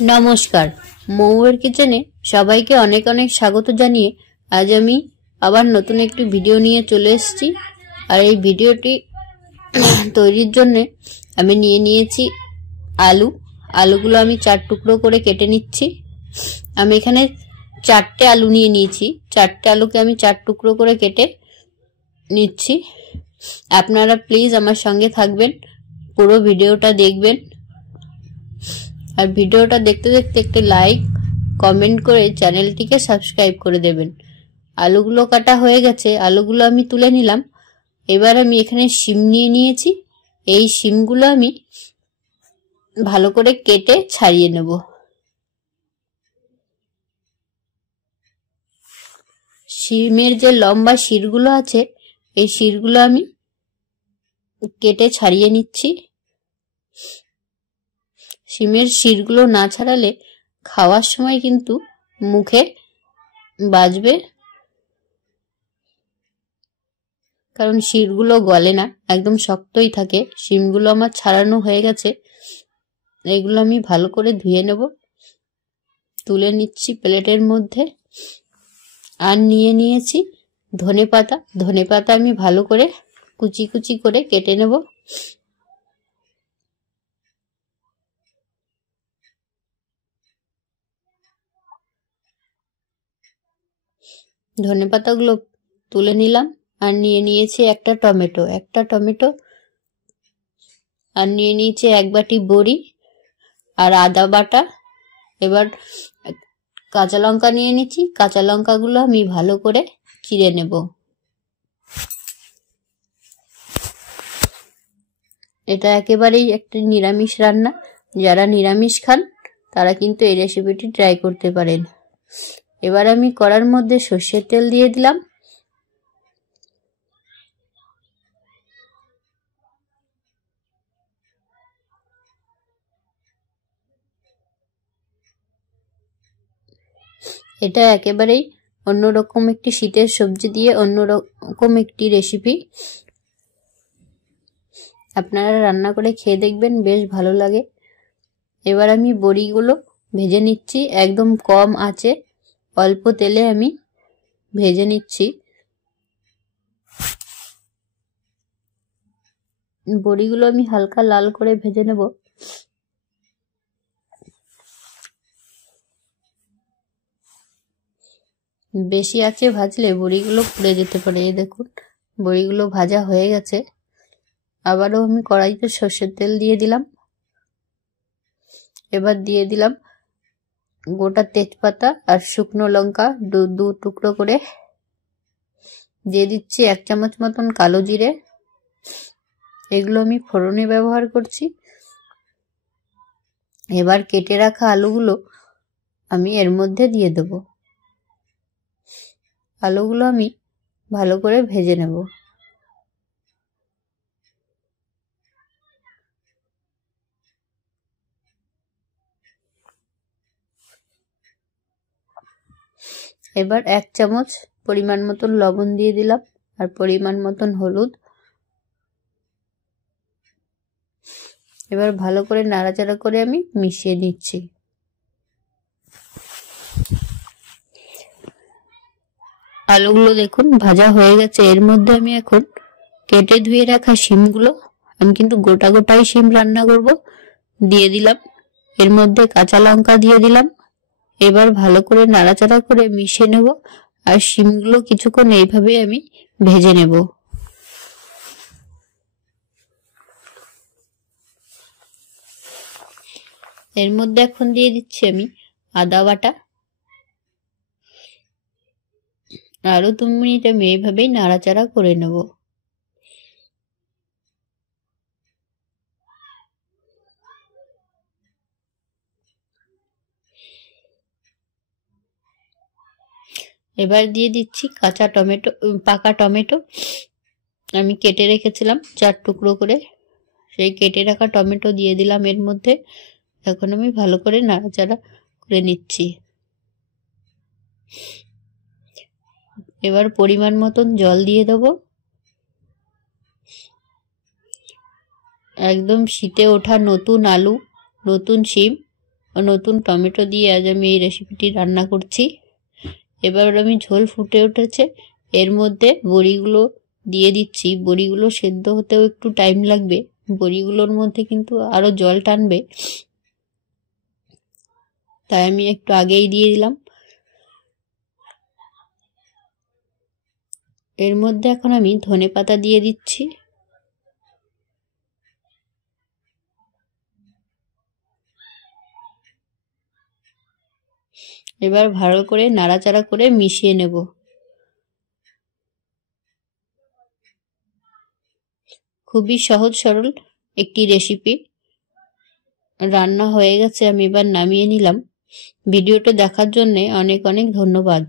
নমস্কার, মৌয়ের কিচেনে সবাইকে অনেক অনেক স্বাগত জানিয়ে আজ আমি আবার নতুন একটি ভিডিও নিয়ে চলে এসেছি। আর এই ভিডিওটি তৈরির জন্য আমি নিয়েছি আলুগুলো আমি 4 টুকরো করে কেটে নিচ্ছি। আমি এখানে 4টে আলু নিয়ে নিয়েছি। 4টে আলুকে আমি 4 টুকরো করে কেটে নিচ্ছি। আপনারা প্লিজ আমার সঙ্গে থাকবেন, পুরো ভিডিওটা দেখবেন। আর ভিডিওটা দেখতে দেখতে একটি লাইক কমেন্ট করে চ্যানেলটিকে সাবস্ক্রাইব করে দেবেন। আলুগুলো কাটা হয়ে গেছে, আলুগুলো আমি তুলে নিলাম। এবার আমি এখানে শিম নিয়ে নিয়েছি। এই শিমগুলো আমি ভালো করে কেটে ছাড়িয়ে নেব। শিমের যে লম্বা শিরগুলো আছে, এই শিরগুলো আমি কেটে ছাড়িয়ে নিচ্ছি। শিমের শিরগুলো না ছাড়ালে খাওয়ার সময় কিন্তু মুখে বাজবে, কারণ শিরগুলো গলে না, একদম শক্তই থাকে। শিমগুলো আমার ছাড়ানো হয়ে গেছে। এগুলো আমি ভালো করে ধুয়ে নেব। তুলে নিচ্ছি প্লেটের মধ্যে। আর নিয়েছি ধনেপাতা। ধনেপাতা আমি ভালো করে কুচি কুচি করে কেটে নেব। ধনেপাতাগুলো তুলে নিলাম। আর নিয়েছি একটা টমেটো। আর নিয়েছি 1 বাটি বড়ি আর আদা বাটা। এবার কাঁচা লঙ্কা নিয়ে নিচ্ছি। কাঁচা লঙ্কাগুলো আমি ভালো করে চিড়ে নেব। এটা একেবারেই একটা নিরামিষ রান্না। যারা নিরামিষ খান তারা কিন্তু এই রেসিপিটি ট্রাই করতে পারেন। এবার আমি কড়ার মধ্যে সর্ষের তেল দিয়ে দিলাম। এটা একেবারেই অন্যরকম একটি শীতের সবজি দিয়ে অন্যরকম একটি রেসিপি। আপনারা রান্না করে খেয়ে দেখবেন, বেশ ভালো লাগে। এবার আমি বড়িগুলো ভেজে নিচ্ছি। একদম কম আঁচে অল্প তেলে আমি ভেজে নিচ্ছি। বড়িগুলো আমি হালকা লাল করে ভেজে নেব। বেশি আঁচে ভাজলে বড়িগুলো পুড়ে যেতে পারে। এই দেখুন, বড়িগুলো ভাজা হয়ে গেছে। আবারও আমি কড়াইতে সর্ষের তেল দিয়ে দিলাম। এবার দিয়ে দিলাম গোটা তেজপাতা আর শুকনো লঙ্কা দু টুকরো করে। দিয়ে দিচ্ছি 1 চামচ মতন কালো জিরে। এগুলো আমি ফোড়নে ব্যবহার করছি। এবার কেটে রাখা আলুগুলো আমি এর মধ্যে দিয়ে দেব। আলুগুলো আমি ভালো করে ভেজে নেব। এবার 1 চামচ পরিমাণ মতন লবণ দিয়ে দিলাম আর পরিমাণ মতন হলুদ। এবার ভালো করে নাড়াচাড়া করে আমি মিশিয়ে নিচ্ছি। আলুগুলো দেখুন ভাজা হয়ে গেছে। এর মধ্যে আমি এখন কেটে ধুয়ে রাখা শিমগুলো, আমি কিন্তু গোটাই শিম রান্না করব, দিয়ে দিলাম। এর মধ্যে কাঁচা লঙ্কা দিয়ে দিলাম। এবার ভালো করে নাড়াচাড়া করে মিশিয়ে নেব। আর শিমগুলো কিছুক্ষণ এইভাবে আমি ভেজে নেব। এর মধ্যে এখন দিয়ে দিচ্ছি আমি আদা বাটা। আরো 2 মিনিট আমি এইভাবেই নাড়াচাড়া করে নেব। এবার দিয়ে দিচ্ছি পাকা টমেটো। আমি কেটে রেখেছিলাম 4 টুকরো করে, সেই কেটে রাখা টমেটো দিয়ে দিলাম এর মধ্যে। এখন আমি ভালো করে নাড়াচাড়া করে নিচ্ছি। এবার পরিমাণ মতন জল দিয়ে দেব। একদম শীতে ওঠা নতুন আলু, নতুন শিম, নতুন টমেটো দিয়ে আজ আমি এই রেসিপিটি রান্না করছি। এবার আমি ঝোল ফুটে উঠেছে, এর মধ্যে বড়িগুলো দিয়ে দিচ্ছি। বড়িগুলো সেদ্ধ হতেও একটু টাইম লাগবে, বড়িগুলোর মধ্যে কিন্তু আরো জল টানবে, তাই আমি একটু আগেই দিয়ে দিলাম। এর মধ্যে এখন আমি ধনেপাতা দিয়ে দিচ্ছি। এবার ভালো করে নাড়াচাড়া করে মিশিয়ে নেব। খুবই সহজ সরল একটি রেসিপি রান্না হয়ে গেছে, আমি এবার নামিয়ে নিলাম। ভিডিওটা দেখার জন্য অনেক অনেক ধন্যবাদ।